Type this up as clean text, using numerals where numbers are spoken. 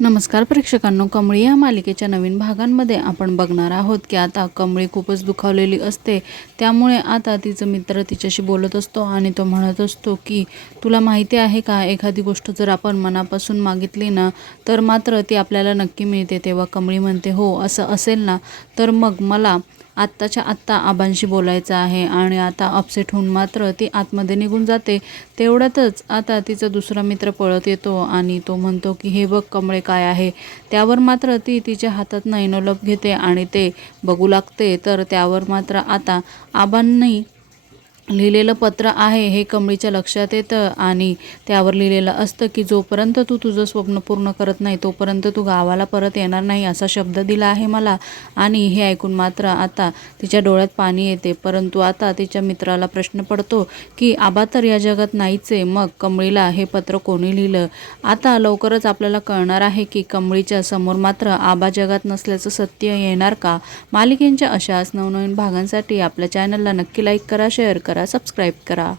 नमस्कार प्रेक्षकांनो, कमळी या मालिकेच्या नवीन भागांमध्ये आपण बघणार आहोत की आता कमळी खूपच दुखावलेली असते। त्यामुळे आता तिचा मित्र तिच्याशी बोलत असतो आणि तो म्हणत असतो की तुला माहिती आहे का, एखादी गोष्ट जर आपण मनापासून मागितली ना तर मात्र ती आपल्याला नक्की मिळते। तेव्हा कमळी म्हणते, हो असं असेल ना तर मग मला आत्ताच्या आत्ता आबांशी बोलायचं आहे। आणि आता अपसेट होऊन मात्र ती आतमध्ये निघून जाते। तेवढ्यातच आता तिचा दुसरा मित्र पळत येतो आणि तो म्हणतो की हे बघ कमळे काय आहे। त्यावर मात्र ती तिच्या हातात नैनोलप घेते आणि ते बघू लागते तर त्यावर मात्र आता आबांनी लिहिलेलं पत्र आहे हे कमळीच्या लक्षात येतं आणि त्यावर लिहिलेलं असतं की जोपर्यंत तू तुझं स्वप्न पूर्ण करत नाही तोपर्यंत तू गावाला परत येणार नाही असा शब्द दिला आहे मला। आणि हे ऐकून मात्र आता तिच्या डोळ्यात पाणी येते। परंतु आता तिच्या मित्राला प्रश्न पडतो की आबा तर या जगात नाहीच आहे, मग कमळीला हे पत्र कोणी लिहिलं। आता लवकरच आपल्याला कळणार आहे की कमळीच्या समोर मात्र आबा जगात नसल्याचं सत्य येणार का। मालिकेच्या अशाच नवनवीन भागांसाठी आपल्या चॅनलला नक्की लाईक करा, शेअर करा, सबस्क्राईब करा।